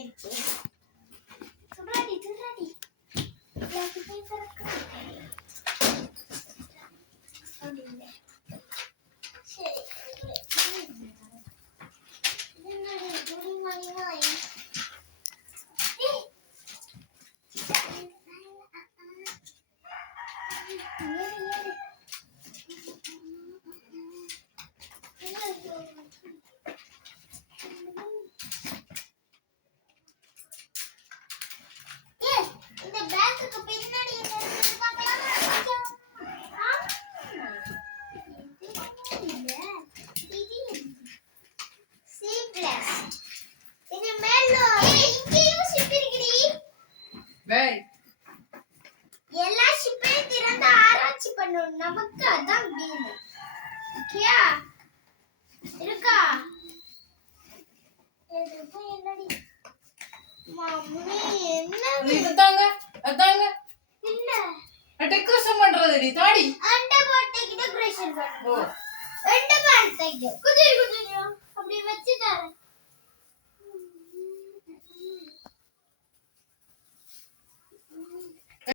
ஆயிடுச்சு. சுடாடி சுடாடி எனக்கு பேசறக்கு அப்படிங்க. சரி என்னடி துணி மணிமாய் இந்த பேக்குக்கு பின்னாடி என்ன இருக்கு பார்க்கலாமா? இது சி பிளஸ் இது மேல இங்கேயும் ஷிப் இருக்குடி. பை எல்லா ஷிப்பையும் திறந்து ஆராய்ச்சி பண்ணணும். நமக்கு அதான் டீல். ஓகேயா? இருக்கா? இது போய் என்னடி மாமி என்ன இது தாங்க அதாங்க இல்ல டெக்கரேஷன் பண்றதுடி தாடி அண்டை போட்டு டெக்கரேஷன் பண்ணுவோம். ரெண்டு பால் தைக்கும் குதிரை குதிரையா